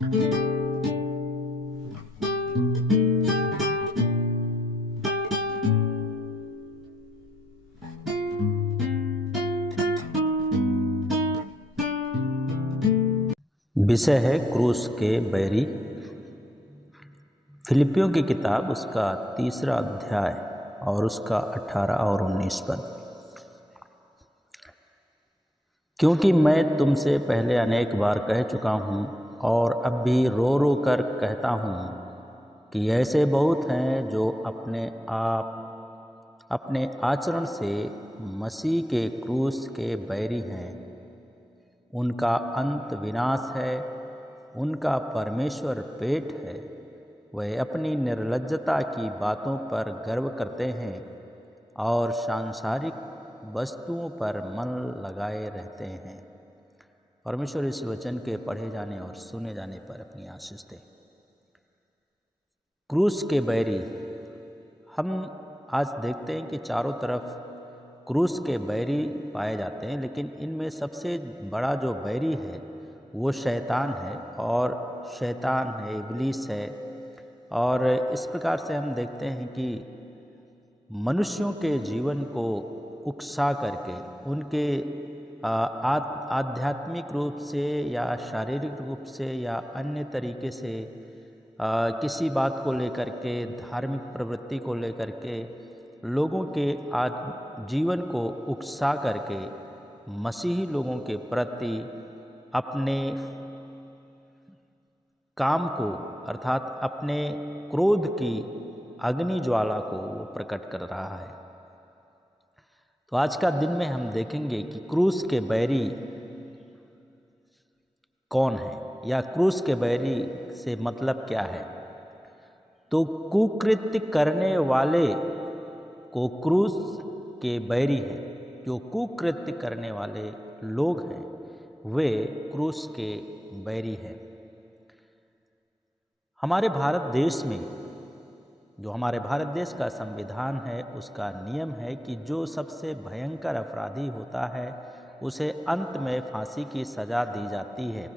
विषय है क्रूस के बैरी। फिलिपियों की किताब उसका 3 अध्याय और उसका 18 और 19 पद। क्योंकि मैं तुमसे पहले अनेक बार कह चुका हूँ और अब भी रो रो कर कहता हूँ कि ऐसे बहुत हैं जो अपने आचरण से मसीह के क्रूस के बैरी हैं। उनका अंत विनाश है, उनका परमेश्वर पेट है। वह अपनी निर्लज्जता की बातों पर गर्व करते हैं और सांसारिक वस्तुओं पर मन लगाए रहते हैं। परमेश्वर इस वचन के पढ़े जाने और सुने जाने पर अपनी आशीष दे। क्रूस के बैरी। हम आज देखते हैं कि चारों तरफ क्रूस के बैरी पाए जाते हैं, लेकिन इनमें सबसे बड़ा जो बैरी है वो शैतान है, और शैतान है, इब्लीस है। और इस प्रकार से हम देखते हैं कि मनुष्यों के जीवन को उकसा करके उनके आध्यात्मिक रूप से या शारीरिक रूप से या अन्य तरीके से किसी बात को लेकर के, धार्मिक प्रवृत्ति को लेकर के लोगों के जीवन को उकसा करके मसीही लोगों के प्रति अपने काम को, अर्थात अपने क्रोध की अग्नि ज्वाला को वो प्रकट कर रहा है। तो आज का दिन में हम देखेंगे कि क्रूस के बैरी कौन है, या क्रूस के बैरी से मतलब क्या है। तो कुकृत्य करने वाले को क्रूस के बैरी है। जो कुकृत्य करने वाले लोग हैं वे क्रूस के बैरी हैं। हमारे भारत देश में, जो हमारे भारत देश का संविधान है, उसका नियम है कि जो सबसे भयंकर अपराधी होता है उसे अंत में फांसी की सज़ा दी जाती है।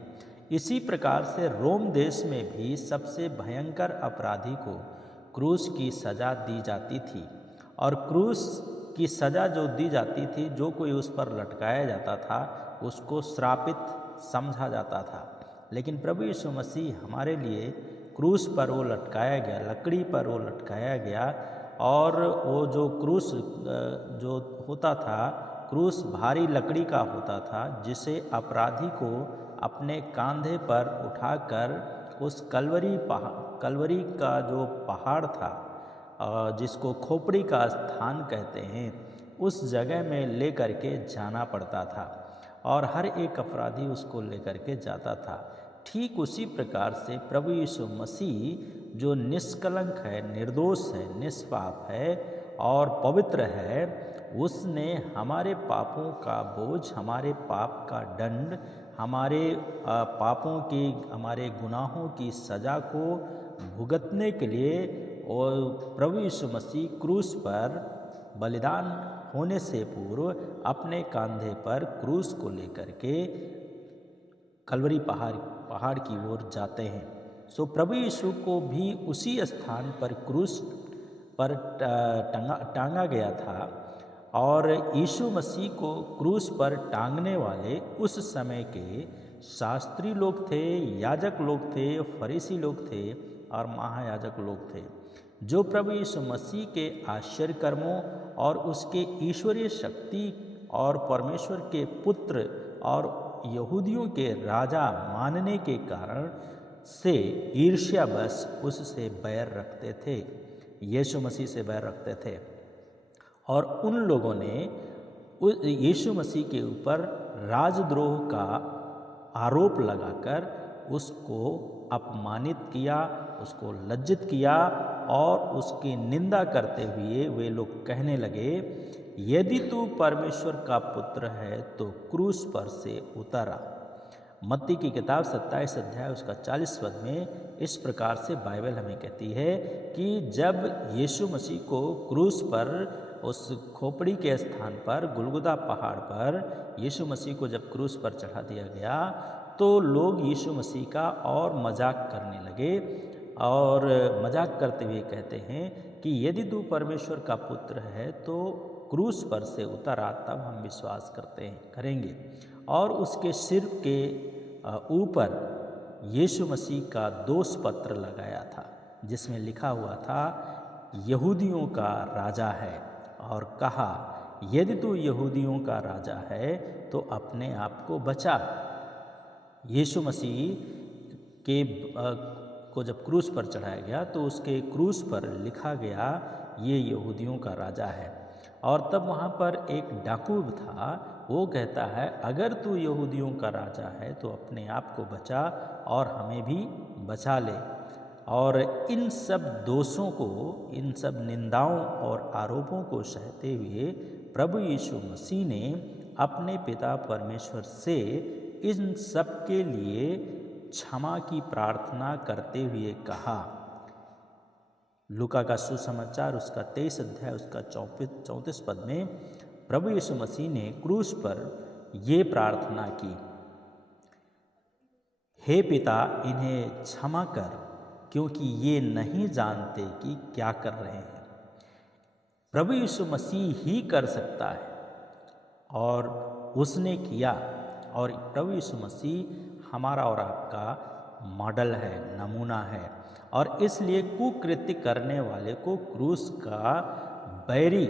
इसी प्रकार से रोम देश में भी सबसे भयंकर अपराधी को क्रूस की सज़ा दी जाती थी, और क्रूस की सज़ा जो दी जाती थी, जो कोई उस पर लटकाया जाता था उसको श्रापित समझा जाता था। लेकिन प्रभु यीशु मसीह हमारे लिए क्रूस पर वो लटकाया गया, लकड़ी पर वो लटकाया गया, और वो जो क्रूस जो होता था, क्रूस भारी लकड़ी का होता था, जिसे अपराधी को अपने कंधे पर उठाकर उस कलवरी का जो पहाड़ था, जिसको खोपड़ी का स्थान कहते हैं, उस जगह में ले करके जाना पड़ता था, और हर एक अपराधी उसको लेकर के जाता था। ठीक उसी प्रकार से प्रभु यीशु मसीह जो निष्कलंक है, निर्दोष है, निष्पाप है और पवित्र है, उसने हमारे पापों का बोझ, हमारे पाप का दंड, हमारे पापों की, हमारे गुनाहों की सज़ा को भुगतने के लिए, और प्रभु यीशु मसीह क्रूस पर बलिदान होने से पूर्व अपने कंधे पर क्रूस को लेकर के कलवरी पहाड़ की ओर जाते हैं। सो प्रभु यीशु को भी उसी स्थान पर क्रूस पर टांगा गया था, और यीशु मसीह को क्रूस पर टांगने वाले उस समय के शास्त्री लोग थे, याजक लोग थे, फरीसी लोग थे और महायाजक लोग थे, जो प्रभु यीशु मसीह के आश्चर्य कर्मों और उसके ईश्वरीय शक्ति और परमेश्वर के पुत्र और यहूदियों के राजा मानने के कारण से ईर्ष्यावश उससे बैर रखते थे, यीशु मसीह से बैर रखते थे। और उन लोगों ने यीशु मसीह के ऊपर राजद्रोह का आरोप लगाकर उसको अपमानित किया, उसको लज्जित किया, और उसकी निंदा करते हुए वे लोग कहने लगे, यदि तू परमेश्वर का पुत्र है तो क्रूस पर से उतर आ। मत्ती की किताब 27 अध्याय उसका 40 पद में इस प्रकार से बाइबल हमें कहती है कि जब यीशु मसीह को क्रूस पर, उस खोपड़ी के स्थान पर, गुलगुदा पहाड़ पर यीशु मसीह को जब क्रूस पर चढ़ा दिया गया, तो लोग यीशु मसीह का और मजाक करने लगे और मजाक करते हुए कहते हैं कि यदि तू परमेश्वर का पुत्र है तो क्रूस पर से उतर आ, तब हम विश्वास करेंगे। और उसके सिर के ऊपर यीशु मसीह का दोष पत्र लगाया था, जिसमें लिखा हुआ था यहूदियों का राजा है, और कहा यदि तू यहूदियों का राजा है तो अपने आप को बचा। यीशु मसीह के को जब क्रूस पर चढ़ाया गया तो उसके क्रूस पर लिखा गया ये यहूदियों का राजा है। और तब वहाँ पर एक डाकू था, वो कहता है अगर तू यहूदियों का राजा है तो अपने आप को बचा और हमें भी बचा ले। और इन सब दोषों को, इन सब निंदाओं और आरोपों को सहते हुए प्रभु यीशु मसीह ने अपने पिता परमेश्वर से इन सब के लिए क्षमा की प्रार्थना करते हुए कहा। लूका का सुसमाचार उसका 23 अध्याय उसका 34 पद में प्रभु यीशु मसीह ने क्रूस पर ये प्रार्थना की, हे पिता इन्हें क्षमा कर, क्योंकि ये नहीं जानते कि क्या कर रहे हैं। प्रभु यीशु मसीह ही कर सकता है और उसने किया। और प्रभु यीशु मसीह हमारा और आपका मॉडल है, नमूना है। और इसलिए कुकृत्य करने वाले को क्रूस का बैरी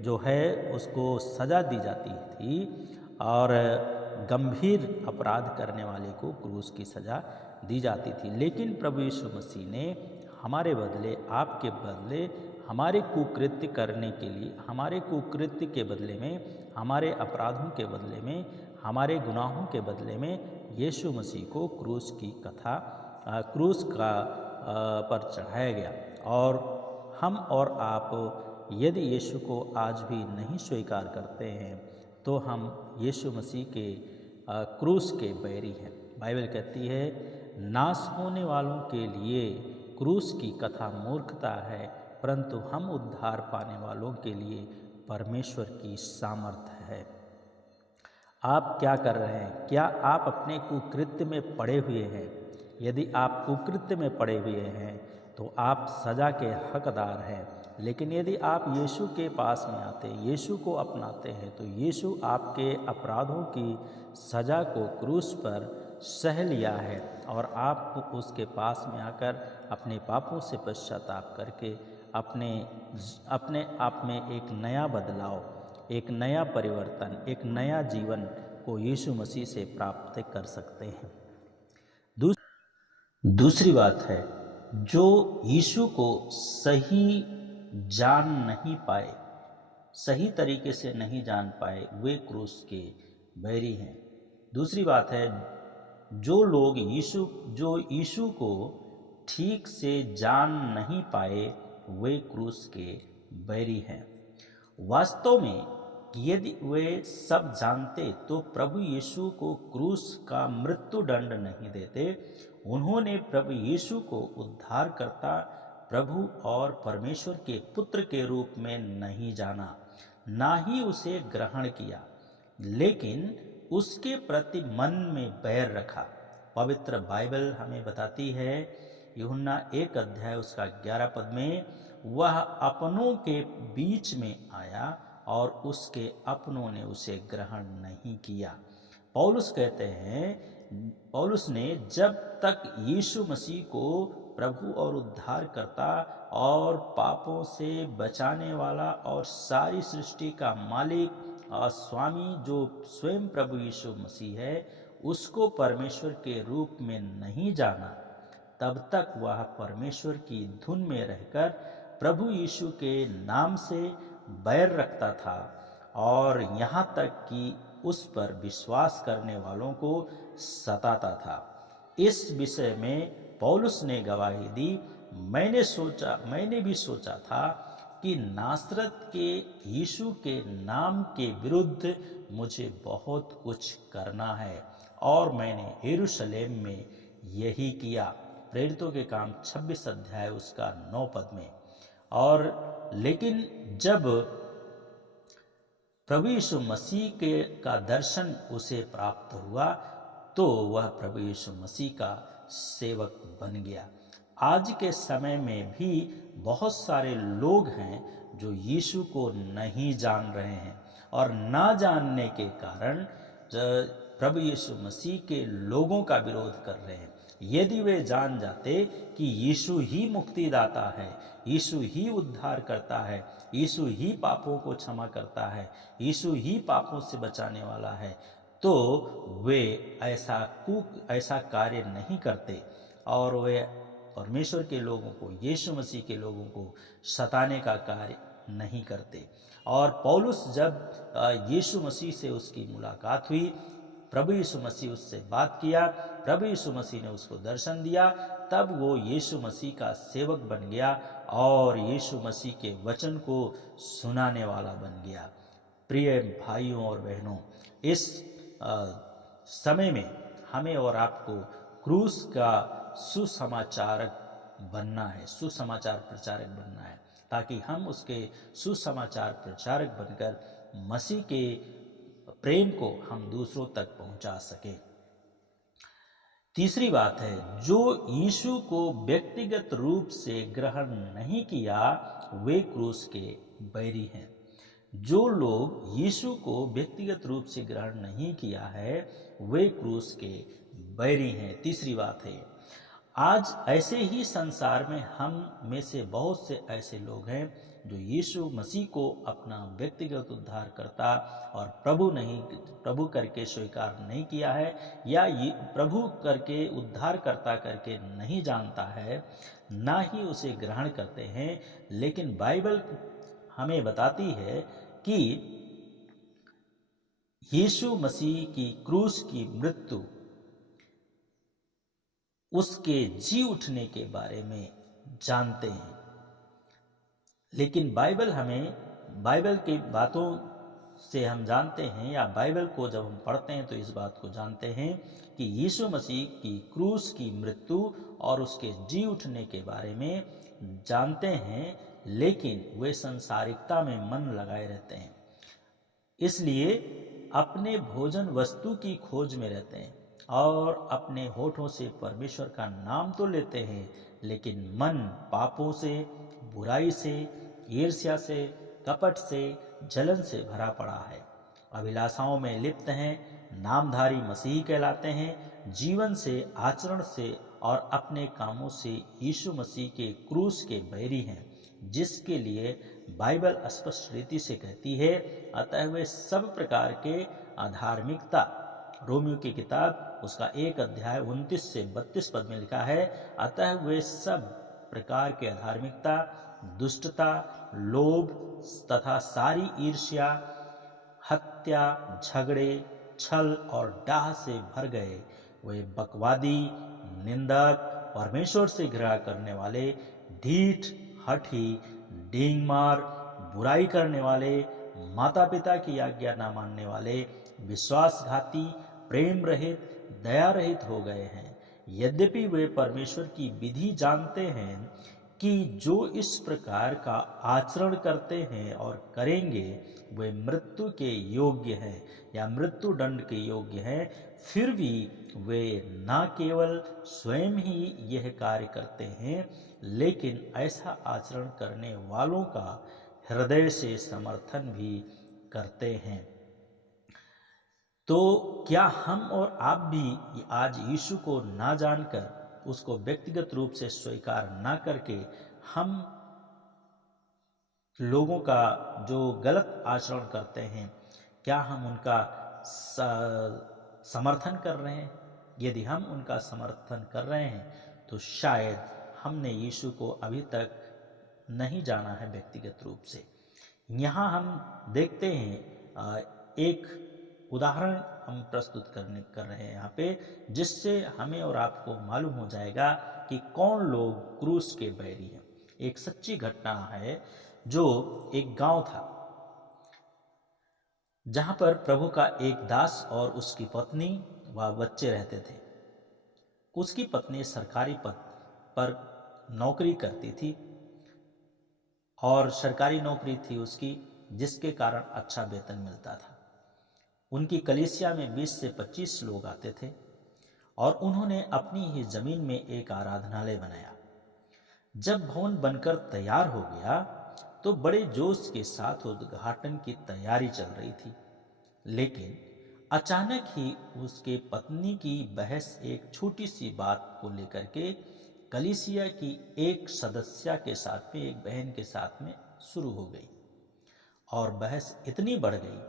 जो है उसको सज़ा दी जाती थी, और गंभीर अपराध करने वाले को क्रूस की सज़ा दी जाती थी। लेकिन प्रभु यीशु मसीह ने हमारे बदले, आपके बदले, हमारे कुकृत्य करने के लिए, हमारे कुकृत्य के बदले में, हमारे अपराधों के बदले में, हमारे गुनाहों के बदले में यीशु मसीह को क्रूस की कथा, क्रूस का पर चढ़ाया गया। और हम और आप यदि यीशु को आज भी नहीं स्वीकार करते हैं तो हम यीशु मसीह के क्रूस के बैरी हैं। बाइबल कहती है नाश होने वालों के लिए क्रूस की कथा मूर्खता है, परंतु हम उद्धार पाने वालों के लिए परमेश्वर की सामर्थ्य है। आप क्या कर रहे हैं? क्या आप अपने कुकृत्य में पड़े हुए हैं? यदि आप कुकृत्य में पड़े हुए हैं तो आप सज़ा के हकदार हैं। लेकिन यदि आप यीशु के पास में आते, यीशु को अपनाते हैं, तो यीशु आपके अपराधों की सज़ा को क्रूस पर सह लिया है, और आप उसके पास में आकर अपने पापों से पश्चाताप करके अपने आप में एक नया बदलाव, एक नया परिवर्तन, एक नया जीवन को यीशु मसीह से प्राप्त कर सकते हैं। दूसरी बात है, जो यीशु को सही जान नहीं पाए, सही तरीके से नहीं जान पाए, वे क्रूस के बैरी हैं। दूसरी बात है, जो लोग यीशु को ठीक से जान नहीं पाए, वे क्रूस के बैरी हैं। वास्तव में यदि वे सब जानते तो प्रभु यीशु को क्रूस का मृत्यु दंड नहीं देते। उन्होंने प्रभु यीशु को उद्धारकर्ता, प्रभु और परमेश्वर के पुत्र के रूप में नहीं जाना, ना ही उसे ग्रहण किया, लेकिन उसके प्रति मन में बैर रखा। पवित्र बाइबल हमें बताती है, यूहन्ना 1 अध्याय उसका 11 पद में, वह अपनों के बीच में आया और उसके अपनों ने उसे ग्रहण नहीं किया। पौलुस कहते हैं, पौलुस ने जब तक यीशु मसीह को प्रभु और उद्धारकर्ता और पापों से बचाने वाला और सारी सृष्टि का मालिक और स्वामी जो स्वयं प्रभु यीशु मसीह है, उसको परमेश्वर के रूप में नहीं जाना, तब तक वह परमेश्वर की धुन में रहकर प्रभु यीशु के नाम से बैर रखता था, और यहाँ तक कि उस पर विश्वास करने वालों को सताता था। इस विषय में पौलुस ने गवाही दी, मैंने भी सोचा था कि नासरत के यीशु के नाम के विरुद्ध मुझे बहुत कुछ करना है, और मैंने यरूशलेम में यही किया। प्रेरितों के काम 26 अध्याय उसका 9 पद में। और लेकिन जब प्रभु यीशु मसीह का दर्शन उसे प्राप्त हुआ, तो वह प्रभु यीशु मसीह का सेवक बन गया। आज के समय में भी बहुत सारे लोग हैं जो यीशु को नहीं जान रहे हैं और ना जानने के कारण प्रभु यीशु मसीह के लोगों का विरोध कर रहे हैं। यदि वे जान जाते कि यीशु ही मुक्तिदाता है, यीशु ही उद्धार करता है, यीशु ही पापों को क्षमा करता है, यीशु ही पापों से बचाने वाला है, तो वे ऐसा कार्य नहीं करते और वे परमेश्वर के लोगों को, यीशु मसीह के लोगों को सताने का कार्य नहीं करते। और पौलुस जब यीशु मसीह से उसकी मुलाकात हुई, प्रभु यीशु मसीह उससे बात किया, प्रभु यीशु मसीह ने उसको दर्शन दिया, तब वो यीशु मसीह का सेवक बन गया और यीशु मसीह के वचन को सुनाने वाला बन गया। प्रिय भाइयों और बहनों, इस समय में हमें और आपको क्रूस का सुसमाचारक बनना है, सुसमाचार प्रचारक बनना है, ताकि हम उसके सुसमाचार प्रचारक बनकर मसीह के प्रेम को हम दूसरों तक पहुंचा सके। तीसरी बात है, जो यीशु को व्यक्तिगत रूप से ग्रहण नहीं किया वे क्रूस के बैरी हैं। जो लोग यीशु को व्यक्तिगत रूप से ग्रहण नहीं किया है वे क्रूस के बैरी हैं। तीसरी बात है, आज ऐसे ही संसार में हम में से बहुत से ऐसे लोग हैं जो यीशु मसीह को अपना व्यक्तिगत उद्धारकर्ता और प्रभु करके स्वीकार नहीं किया है, या प्रभु करके उद्धारकर्ता करके नहीं जानता है, ना ही उसे ग्रहण करते हैं। लेकिन बाइबल हमें बताती है कि यीशु मसीह की क्रूस की मृत्यु, उसके जी उठने के बारे में जानते हैं। लेकिन बाइबल की बातों से हम जानते हैं, या बाइबल को जब हम पढ़ते हैं तो इस बात को जानते हैं कि यीशु मसीह की क्रूस की मृत्यु और उसके जी उठने के बारे में जानते हैं, लेकिन वे संसारिकता में मन लगाए रहते हैं। इसलिए अपने भोजन वस्तु की खोज में रहते हैं और अपने होठों से परमेश्वर का नाम तो लेते हैं, लेकिन मन पापों से, बुराई से, ईर्ष्या से, कपट से, जलन से भरा पड़ा है। अभिलाषाओं में लिप्त हैं, नामधारी मसीही कहलाते हैं, जीवन से, आचरण से और अपने कामों से यीशु मसीह के क्रूस के बैरी हैं, जिसके लिए बाइबल स्पष्ट रीति से कहती है, अतः वे सब प्रकार के अधार्मिकता, रोमियो की किताब उसका 1 अध्याय 29 से 32 पद में लिखा है, अतः वे सब प्रकार के अधार्मिकता, दुष्टता, लोभ तथा सारी ईर्ष्या, हत्या, झगड़े, छल और डाह से भर गए। वे बकवादी, निंदक, परमेश्वर से घृणा करने वाले, ढीठ, हठी, डींगमार, बुराई करने वाले, माता पिता की आज्ञा न मानने वाले, विश्वासघाती, प्रेम रहित, दया रहित हो गए हैं। यद्यपि वे परमेश्वर की विधि जानते हैं कि जो इस प्रकार का आचरण करते हैं और करेंगे वे मृत्यु के योग्य हैं या मृत्यु दंड के योग्य हैं, फिर भी वे न केवल स्वयं ही यह कार्य करते हैं, लेकिन ऐसा आचरण करने वालों का हृदय से समर्थन भी करते हैं। तो क्या हम और आप भी आज यीशु को ना जानकर, उसको व्यक्तिगत रूप से स्वीकार ना करके, हम लोगों का जो गलत आचरण करते हैं, क्या हम उनका समर्थन कर रहे हैं? यदि हम उनका समर्थन कर रहे हैं तो शायद हमने यीशु को अभी तक नहीं जाना है व्यक्तिगत रूप से। यहाँ हम देखते हैं एक उदाहरण हम प्रस्तुत कर रहे हैं यहाँ पे, जिससे हमें और आपको मालूम हो जाएगा कि कौन लोग क्रूस के बैरी हैं। एक सच्ची घटना है, जो एक गांव था जहां पर प्रभु का एक दास और उसकी पत्नी व बच्चे रहते थे। उसकी पत्नी सरकारी पद पर नौकरी करती थी और सरकारी नौकरी थी उसकी, जिसके कारण अच्छा वेतन मिलता था। उनकी कलीसिया में 20 से 25 लोग आते थे और उन्होंने अपनी ही जमीन में एक आराधनालय बनाया। जब भवन बनकर तैयार हो गया तो बड़े जोश के साथ उद्घाटन की तैयारी चल रही थी, लेकिन अचानक ही उसके पत्नी की बहस एक छोटी सी बात को लेकर के कलीसिया की एक सदस्या के साथ में, एक बहन के साथ में शुरू हो गई और बहस इतनी बढ़ गई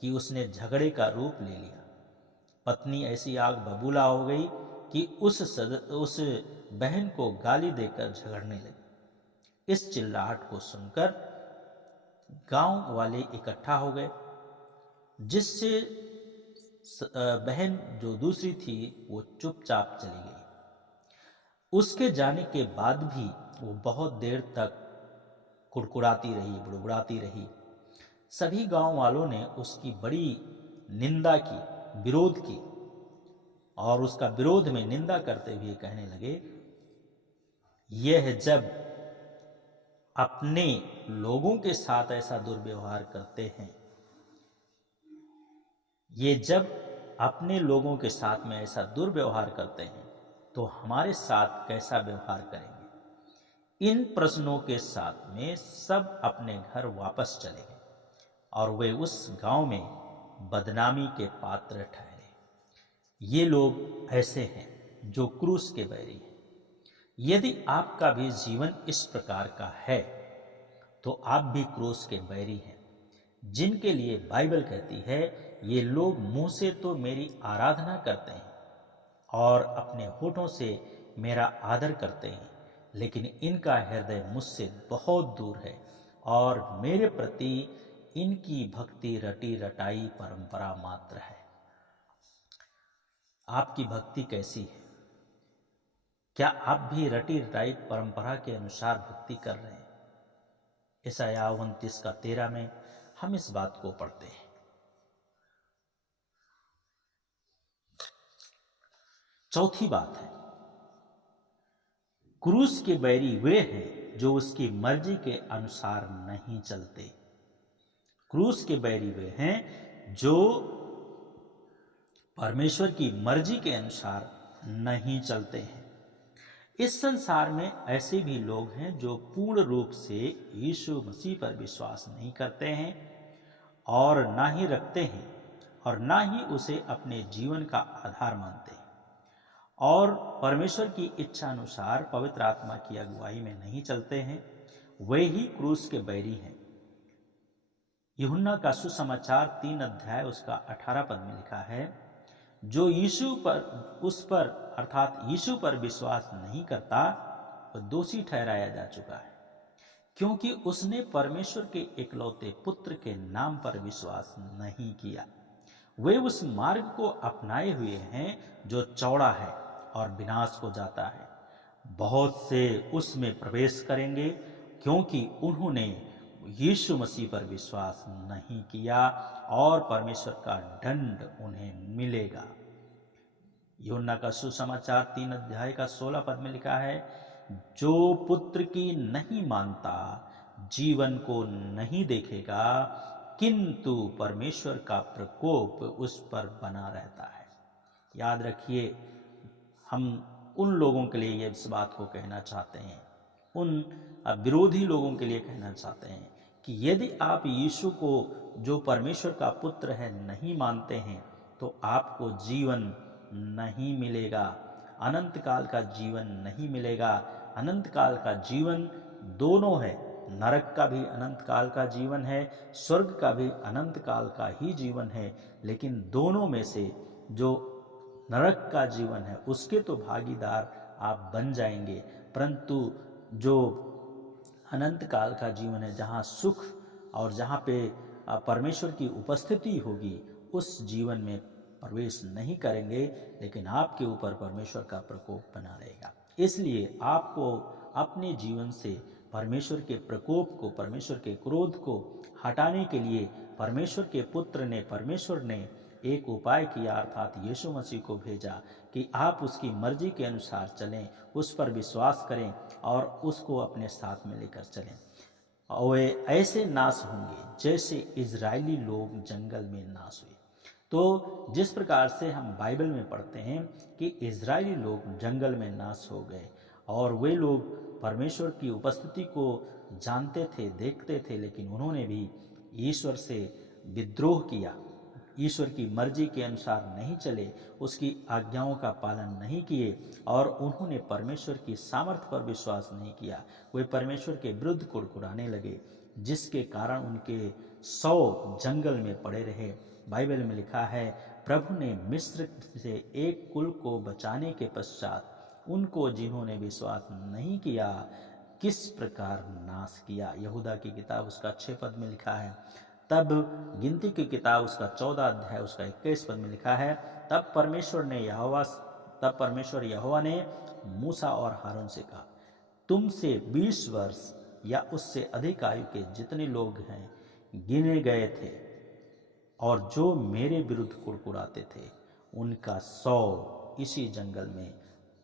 कि उसने झगड़े का रूप ले लिया। पत्नी ऐसी आग बबूला हो गई कि उस बहन को गाली देकर झगड़ने लगी। इस चिल्लाहट को सुनकर गांव वाले इकट्ठा हो गए, जिससे बहन जो दूसरी थी वो चुपचाप चली गई। उसके जाने के बाद भी वो बहुत देर तक कुड़कुड़ाती रही, बुड़बुड़ाती रही। सभी गांव वालों ने उसकी बड़ी निंदा की, विरोध की, और उसका विरोध में निंदा करते हुए कहने लगे, यह जब अपने लोगों के साथ ऐसा दुर्व्यवहार करते हैं, ये जब अपने लोगों के साथ में ऐसा दुर्व्यवहार करते हैं तो हमारे साथ कैसा व्यवहार करेंगे। इन प्रश्नों के साथ में सब अपने घर वापस चले गए और वे उस गांव में बदनामी के पात्र ठहरे। ये लोग ऐसे हैं जो क्रूस के बैरी हैं। यदि आपका भी जीवन इस प्रकार का है तो आप भी क्रूस के बैरी हैं, जिनके लिए बाइबल कहती है, ये लोग मुंह से तो मेरी आराधना करते हैं और अपने होठों से मेरा आदर करते हैं, लेकिन इनका हृदय मुझसे बहुत दूर है और मेरे प्रति इनकी भक्ति रटी रटाई परंपरा मात्र है। आपकी भक्ति कैसी है? क्या आप भी रटी रटाई परंपरा के अनुसार भक्ति कर रहे हैं? यशायाह 29:13 में हम इस बात को पढ़ते हैं। चौथी बात है, क्रूस के बैरी वे हैं जो उसकी मर्जी के अनुसार नहीं चलते। क्रूस के बैरी वे हैं जो परमेश्वर की मर्जी के अनुसार नहीं चलते हैं। इस संसार में ऐसे भी लोग हैं जो पूर्ण रूप से यीशु मसीह पर विश्वास नहीं करते हैं और ना ही रखते हैं और ना ही उसे अपने जीवन का आधार मानते हैं और परमेश्वर की इच्छा अनुसार पवित्र आत्मा की अगुवाई में नहीं चलते हैं। वे ही क्रूस के बैरी हैं। यूहन्ना का सुसमाचार 3 उसका 18 में लिखा है, जो यीशु पर उस पर अर्थात यीशु पर विश्वास नहीं करता वह दोषी ठहराया जा चुका है, क्योंकि उसने परमेश्वर के इकलौते पुत्र के नाम पर विश्वास नहीं किया। वे उस मार्ग को अपनाए हुए हैं जो चौड़ा है और विनाश को जाता है। बहुत से उसमें प्रवेश करेंगे क्योंकि उन्होंने यीशु मसीह पर विश्वास नहीं किया और परमेश्वर का दंड उन्हें मिलेगा। यूहन्ना का सुसमाचार 3:16 में लिखा है, जो पुत्र की नहीं मानता जीवन को नहीं देखेगा, किंतु परमेश्वर का प्रकोप उस पर बना रहता है। याद रखिए, हम उन लोगों के लिए इस बात को कहना चाहते हैं, उन विरोधी लोगों के लिए कहना चाहते हैं कि यदि आप यीशु को जो परमेश्वर का पुत्र है नहीं मानते हैं तो आपको जीवन नहीं मिलेगा, अनंत काल का जीवन नहीं मिलेगा। अनंत काल का जीवन दोनों है, नरक का भी अनंत काल का जीवन है, स्वर्ग का भी अनंत काल का ही जीवन है। लेकिन दोनों में से जो नरक का जीवन है उसके तो भागीदार आप बन जाएंगे, परंतु जो अनंत काल का जीवन है, जहाँ सुख और जहाँ पे परमेश्वर की उपस्थिति होगी, उस जीवन में प्रवेश नहीं करेंगे, लेकिन आपके ऊपर परमेश्वर का प्रकोप बना रहेगा। इसलिए आपको अपने जीवन से परमेश्वर के प्रकोप को, परमेश्वर के क्रोध को हटाने के लिए परमेश्वर ने एक उपाय किया, अर्थात यीशु मसीह को भेजा कि आप उसकी मर्जी के अनुसार चलें, उस पर विश्वास करें और उसको अपने साथ में लेकर चलें। और वे ऐसे नाश होंगे जैसे इजरायली लोग जंगल में नाश हुए। तो जिस प्रकार से हम बाइबल में पढ़ते हैं कि इज़राइली लोग जंगल में नाश हो गए और वे लोग परमेश्वर की उपस्थिति को जानते थे, देखते थे, लेकिन उन्होंने भी ईश्वर से विद्रोह किया, ईश्वर की मर्जी के अनुसार नहीं चले, उसकी आज्ञाओं का पालन नहीं किए और उन्होंने परमेश्वर की सामर्थ्य पर विश्वास नहीं किया। वे परमेश्वर के विरुद्ध कुड़कुड़ाने लगे, जिसके कारण उनके 100 जंगल में पड़े रहे। बाइबल में लिखा है, प्रभु ने मिस्र से एक कुल को बचाने के पश्चात उनको जिन्होंने विश्वास नहीं किया किस प्रकार नाश किया। यहूदा की किताब उसका 6 पद में लिखा है। तब गिनती की किताब उसका 14 अध्याय उसका 21 पद में लिखा है, तब परमेश्वर यहोवा ने मूसा और हारून से कहा, तुमसे 20 वर्ष या उससे अधिक आयु के जितने लोग हैं गिने गए थे और जो मेरे विरुद्ध कुड़कुड़ाते थे, उनका 100 इसी जंगल में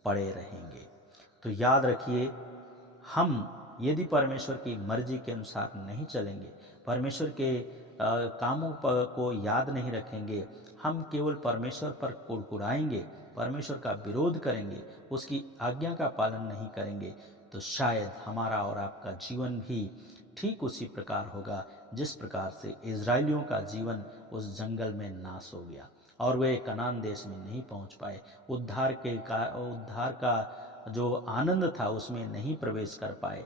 पड़े रहेंगे। तो याद रखिए, हम यदि परमेश्वर की मर्जी के अनुसार नहीं चलेंगे, परमेश्वर के कामों को याद नहीं रखेंगे, हम केवल परमेश्वर पर कुड़कुड़ाएंगे, परमेश्वर का विरोध करेंगे, उसकी आज्ञा का पालन नहीं करेंगे, तो शायद हमारा और आपका जीवन भी ठीक उसी प्रकार होगा जिस प्रकार से इज़राइलियों का जीवन उस जंगल में नाश हो गया और वे कनान देश में नहीं पहुंच पाए। उद्धार का जो आनंद था उसमें नहीं प्रवेश कर पाए।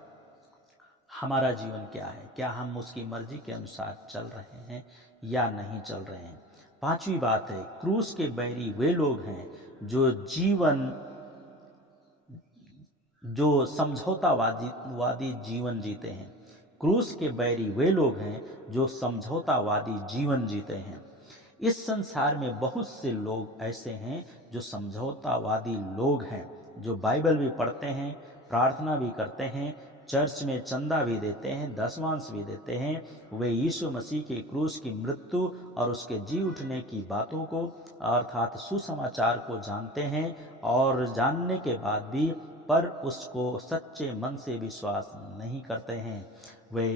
हमारा जीवन क्या है? क्या हम उसकी मर्जी के अनुसार चल रहे हैं या नहीं चल रहे हैं? पांचवी बात है, क्रूस के बैरी वे लोग हैं जो समझौतावादी जीवन जीते हैं। क्रूस के बैरी वे लोग हैं जो समझौतावादी जीवन जीते हैं। इस संसार में बहुत से लोग ऐसे हैं जो समझौतावादी लोग हैं, जो बाइबल भी पढ़ते हैं, प्रार्थना भी करते हैं, चर्च में चंदा भी देते हैं, दशमांश भी देते हैं। वे यीशु मसीह के क्रूस की मृत्यु और उसके जी उठने की बातों को अर्थात सुसमाचार को जानते हैं और जानने के बाद भी पर उसको सच्चे मन से विश्वास नहीं करते हैं। वे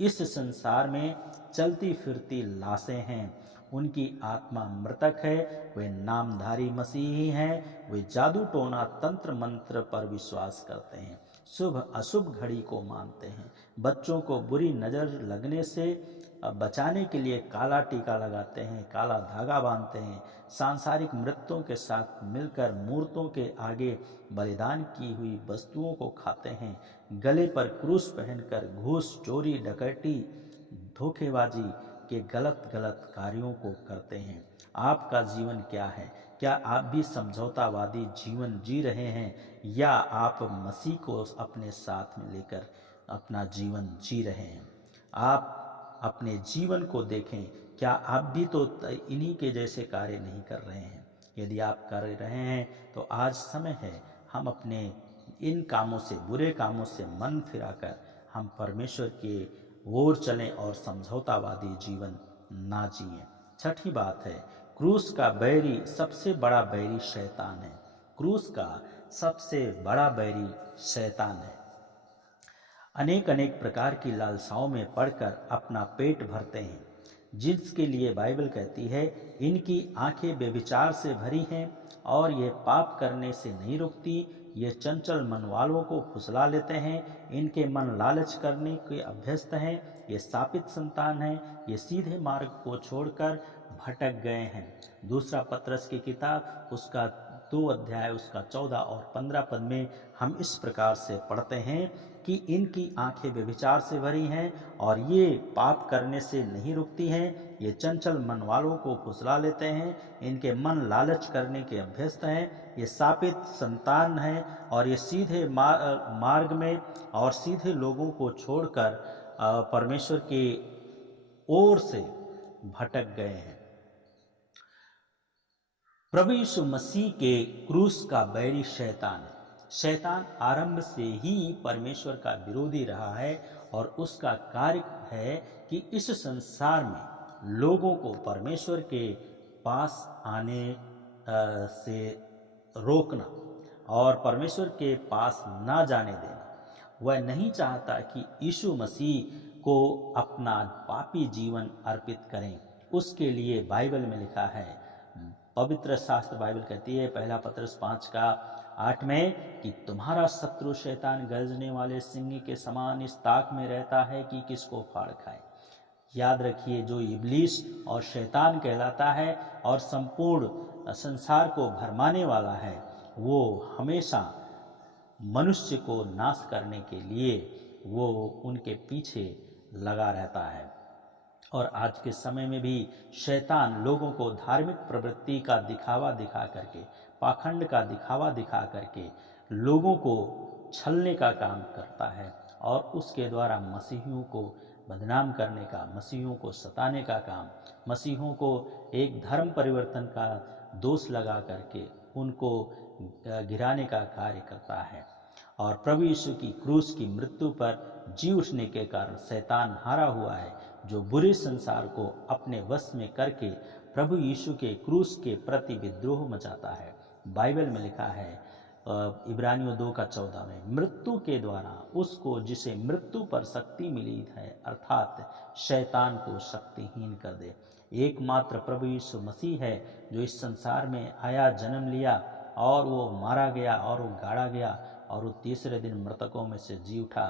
इस संसार में चलती फिरती लाशें हैं, उनकी आत्मा मृतक है, वे नामधारी मसीही हैं, वे जादू टोना तंत्र मंत्र पर विश्वास करते हैं, शुभ अशुभ घड़ी को मानते हैं, बच्चों को बुरी नज़र लगने से बचाने के लिए काला टीका लगाते हैं, काला धागा बांधते हैं, सांसारिक मृत्यों के साथ मिलकर मूर्तों के आगे बलिदान की हुई वस्तुओं को खाते हैं, गले पर क्रूस पहनकर घूस, चोरी, डकैती, धोखेबाजी के गलत कार्यों को करते हैं। आपका जीवन क्या है? क्या आप भी समझौतावादी जीवन जी रहे हैं या आप मसीह को अपने साथ में लेकर अपना जीवन जी रहे हैं? आप अपने जीवन को देखें, क्या आप भी तो इन्हीं के जैसे कार्य नहीं कर रहे हैं? यदि आप कर रहे हैं तो आज समय है हम अपने इन कामों से, बुरे कामों से मन फिराकर हम परमेश्वर के ओर चलें और समझौतावादी जीवन ना जिएं। छठी बात है, क्रूस का बैरी, सबसे बड़ा बैरी शैतान है। क्रूस का सबसे बड़ा बैरी शैतान है। अनेक प्रकार की लालसाओं में पड़कर अपना पेट भरते हैं, जिसके लिए बाइबल कहती है, इनकी आंखें व्यभिचार से भरी हैं और ये पाप करने से नहीं रुकती। ये चंचल मन वालों को फुसला लेते हैं, इनके मन लालच करने के अभ्यस्त हैं। ये शापित संतान हैं, ये सीधे मार्ग को छोड़कर भटक गए हैं। दूसरा पत्रस की किताब उसका 2 अध्याय उसका 14 और 15 पद में हम इस प्रकार से पढ़ते हैं कि इनकी आंखें व्यभिचार से भरी हैं और ये पाप करने से नहीं रुकती हैं। ये चंचल मन वालों को फुसला लेते हैं, इनके मन लालच करने के अभ्यस्त हैं। ये शापित संतान हैं और ये सीधे मार्ग में और सीधे लोगों को छोड़कर परमेश्वर की ओर से भटक गए हैं। प्रभु यीशु मसीह के क्रूस का बैरी शैतान है। शैतान आरंभ से ही परमेश्वर का विरोधी रहा है और उसका कार्य है कि इस संसार में लोगों को परमेश्वर के पास आने से रोकना और परमेश्वर के पास ना जाने देना। वह नहीं चाहता कि यीशु मसीह को अपना पापी जीवन अर्पित करें उसके लिए बाइबल में लिखा है, पवित्र शास्त्र बाइबल कहती है, पहला पत्रस 5:8 में, कि तुम्हारा शत्रु शैतान गर्जने वाले सिंह के समान इस ताक में रहता है कि किसको फाड़ खाए। याद रखिए, जो इब्लीस और शैतान कहलाता है और संपूर्ण संसार को भरमाने वाला है, वो हमेशा मनुष्य को नाश करने के लिए वो उनके पीछे लगा रहता है। और आज के समय में भी शैतान लोगों को धार्मिक प्रवृत्ति का दिखावा दिखा करके, पाखंड का दिखावा दिखा करके लोगों को छलने का काम करता है और उसके द्वारा मसीहियों को बदनाम करने का, मसीहियों को सताने का काम, मसीहियों को एक धर्म परिवर्तन का दोष लगा करके उनको गिराने का कार्य करता है। और प्रभु यीशु की क्रूस की मृत्यु पर जी उठने के कारण शैतान हारा हुआ है, जो बुरे संसार को अपने वश में करके प्रभु यीशु के क्रूस के प्रति विद्रोह मचाता है। बाइबल में लिखा है इब्रानियों 2:14 में, मृत्यु के द्वारा उसको जिसे मृत्यु पर शक्ति मिली है, अर्थात शैतान को शक्तिहीन कर दे। एकमात्र प्रभु यीशु मसीह है जो इस संसार में आया, जन्म लिया और वो मारा गया और वो गाड़ा गया और वो तीसरे दिन मृतकों में से जी उठा।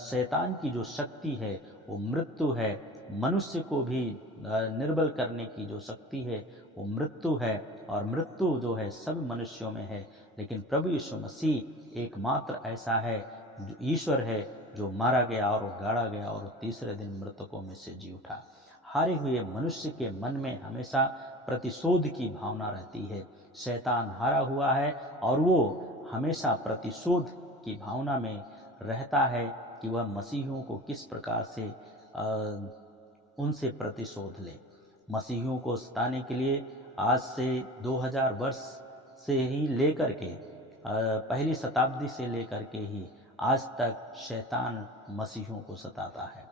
शैतान की जो शक्ति है वो मृत्यु है, मनुष्य को भी निर्बल करने की जो शक्ति है वो मृत्यु है, और मृत्यु जो है सब मनुष्यों में है। लेकिन प्रभु यीशु मसीह एकमात्र ऐसा है, जो ईश्वर है, जो मारा गया और वो गाड़ा गया और वो तीसरे दिन मृतकों में से जी उठा। हारे हुए मनुष्य के मन में हमेशा प्रतिशोध की भावना रहती है। शैतान हारा हुआ है और वो हमेशा प्रतिशोध की भावना में रहता है कि वह मसीहियों को किस प्रकार से उनसे प्रतिशोध ले। मसीहियों को सताने के लिए आज से 2000 वर्ष से ही लेकर के पहली शताब्दी से लेकर के ही आज तक शैतान मसीहियों को सताता है।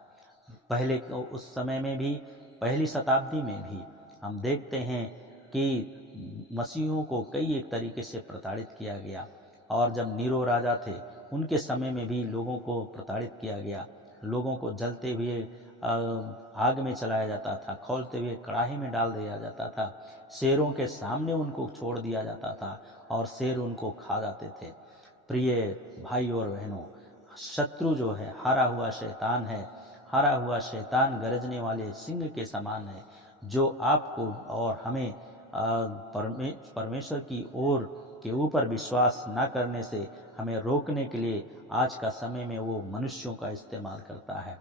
पहले उस समय में भी, पहली शताब्दी में भी हम देखते हैं कि मसीहियों को कई एक तरीके से प्रताड़ित किया गया, और जब नीरो राजा थे उनके समय में भी लोगों को प्रताड़ित किया गया। लोगों को जलते हुए आग में चलाया जाता था, खौलते हुए कड़ाही में डाल दिया जाता था, शेरों के सामने उनको छोड़ दिया जाता था और शेर उनको खा जाते थे। प्रिय भाई और बहनों, शत्रु जो है हारा हुआ शैतान है। हारा हुआ शैतान गरजने वाले सिंह के समान है, जो आपको और हमें परमेश्वर की ओर के ऊपर विश्वास न करने से हमें रोकने के लिए आज का समय में वो मनुष्यों का इस्तेमाल करता है,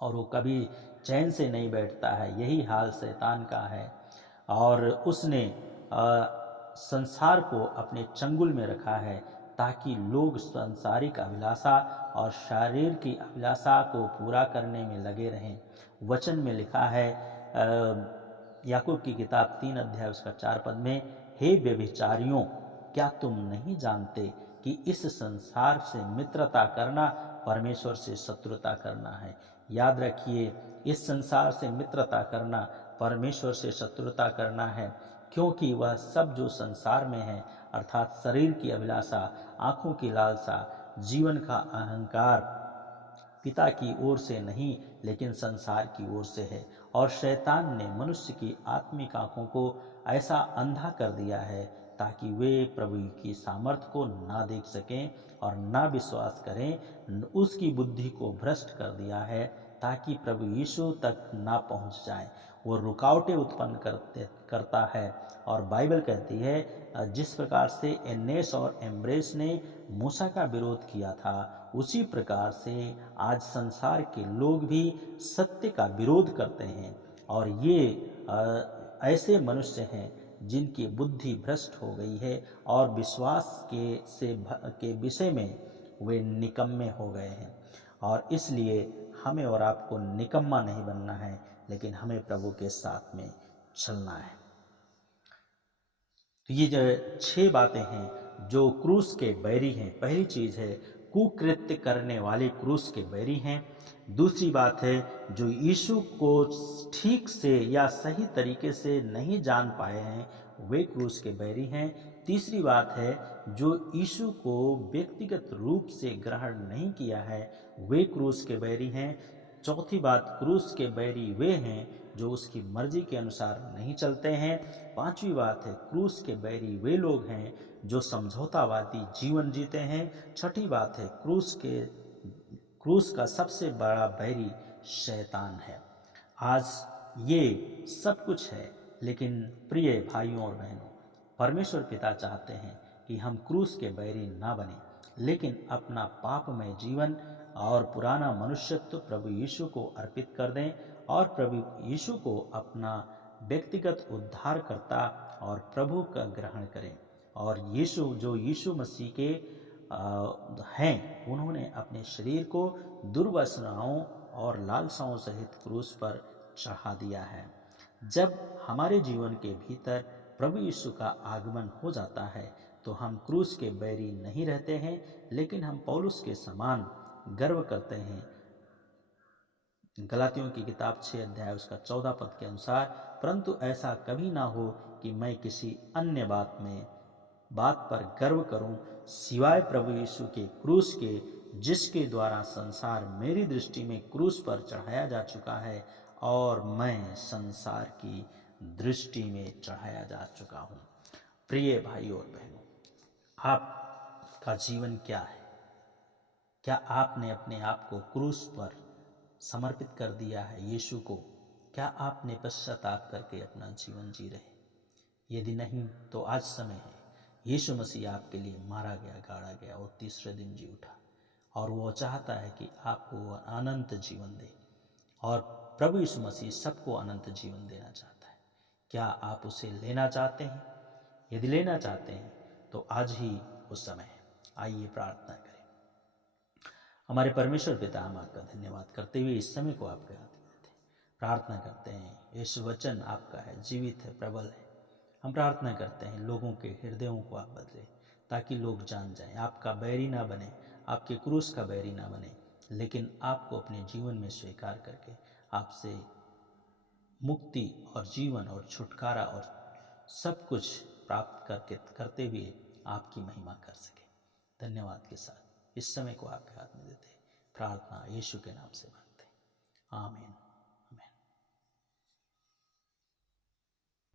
और वो कभी चैन से नहीं बैठता है। यही हाल शैतान का है, और उसने संसार को अपने चंगुल में रखा है ताकि लोग सांसारिक अभिलाषा और शरीर की अभिलाषा को पूरा करने में लगे रहें। वचन में लिखा है याकूब की किताब 3 उसका 4 पद में, हे व्यभिचारियों, क्या तुम नहीं जानते कि इस संसार से मित्रता करना परमेश्वर से शत्रुता करना है। याद रखिए, इस संसार से मित्रता करना परमेश्वर से शत्रुता करना है, क्योंकि वह सब जो संसार में है, अर्थात शरीर की अभिलाषा, आँखों की लालसा, जीवन का अहंकार, पिता की ओर से नहीं लेकिन संसार की ओर से है। और शैतान ने मनुष्य की आत्मिक आँखों को ऐसा अंधा कर दिया है ताकि वे प्रभु की सामर्थ्य को ना देख सकें और ना विश्वास करें। उसकी बुद्धि को भ्रष्ट कर दिया है ताकि प्रभु यीशु तक ना पहुंच जाए। वो रुकावटें उत्पन्न करता है, और बाइबल कहती है जिस प्रकार से एन्नेस और एम्ब्रेस ने मूसा का विरोध किया था, उसी प्रकार से आज संसार के लोग भी सत्य का विरोध करते हैं। और ये ऐसे मनुष्य हैं जिनकी बुद्धि भ्रष्ट हो गई है और विश्वास के विषय में वे निकम्मे हो गए हैं। और इसलिए हमें और आपको निकम्मा नहीं बनना है, लेकिन हमें प्रभु के साथ में चलना है। तो ये जो 6 बातें हैं जो क्रूस के बैरी हैं। पहली चीज़ है, कुकृत्य करने वाले क्रूस के बैरी हैं। दूसरी बात है, जो यीशु को ठीक से या सही तरीके से नहीं जान पाए हैं, वे क्रूस के बैरी हैं। तीसरी बात है, जो यीशु को व्यक्तिगत रूप से ग्रहण नहीं किया है, वे क्रूस के बैरी हैं। चौथी बात, क्रूस के बैरी वे हैं जो उसकी मर्जी के अनुसार नहीं चलते हैं। पांचवी बात है, क्रूस के बैरी वे लोग हैं जो समझौतावादी जीवन जीते हैं। छठी बात है, क्रूस का सबसे बड़ा बैरी शैतान है। आज ये सब कुछ है, लेकिन प्रिय भाइयों और बहनों, परमेश्वर पिता चाहते हैं कि हम क्रूस के बैरी ना बने, लेकिन अपना पापमय जीवन और पुराना मनुष्यत्व प्रभु यीशु को अर्पित कर दें और प्रभु यीशु को अपना व्यक्तिगत उद्धारकर्ता और प्रभु का ग्रहण करें। और यीशु मसीह के हैं, उन्होंने अपने शरीर को दुर्वासनाओं और लालसाओं सहित क्रूस पर चढ़ा दिया है। जब हमारे जीवन के भीतर प्रभु यीशु का आगमन हो जाता है तो हम क्रूस के बैरी नहीं रहते हैं, लेकिन हम पौलुस के समान गर्व करते हैं। गलातियों की किताब 6 अध्याय उसका 14 पद के अनुसार, परंतु ऐसा कभी ना हो कि मैं किसी अन्य बात पर गर्व करूं सिवाय प्रभु यीशु के क्रूस के, जिसके द्वारा संसार मेरी दृष्टि में क्रूस पर चढ़ाया जा चुका है और मैं संसार की दृष्टि में चढ़ाया जा चुका हूं। प्रिय भाइयों और बहनों, आपका जीवन क्या है? क्या आपने अपने आप को क्रूस पर समर्पित कर दिया है यीशु को? क्या आपने पश्चाताप करके अपना जीवन जी रहे? यदि नहीं तो आज समय है। यीशु मसीह आपके लिए मारा गया, गाड़ा गया और तीसरे दिन जी उठा, और वो चाहता है कि आपको वह अनंत जीवन दे। और प्रभु यीशु मसीह सबको अनंत जीवन देना चाहता है। क्या आप उसे लेना चाहते हैं? यदि लेना चाहते हैं तो आज ही वो समय है। आइए प्रार्थना करें। हमारे परमेश्वर पिता, हम आपका धन्यवाद करते हुए इस समय को आपके हाथ में देते हैं। प्रार्थना करते हैं, यीशु वचन आपका है, जीवित है, प्रबल है। हम प्रार्थना करते हैं लोगों के हृदयों को आप बदलें, ताकि लोग जान जाएं, आपका बैरी ना बने, आपके क्रूस का बैरी ना बने, लेकिन आपको अपने जीवन में स्वीकार करके आपसे मुक्ति और जीवन और छुटकारा और सब कुछ प्राप्त करते हुए आपकी महिमा कर सके। धन्यवाद के साथ इस समय को आपके हाथ में देते, प्रार्थना यीशु के नाम से मांगते, आमीन।